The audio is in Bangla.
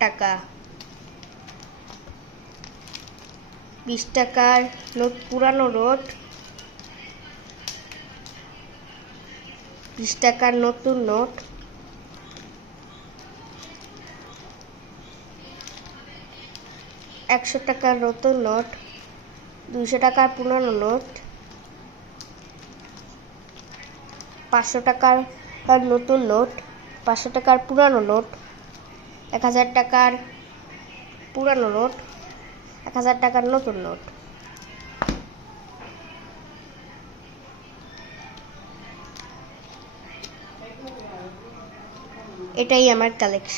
টাকা, 20 টাকার পুরানো নোট, 20 টাকার নতুন নোট, 100 টাকার নতুন নোট, 200 টাকার পুরানো নোট, 500 টাকার নতুন নোট, 500 টাকার পুরানো নোট, 1000 টাকার পুরানো নোট, 1000 টাকার নতুন নোট। এটাই আমার কালেকশন।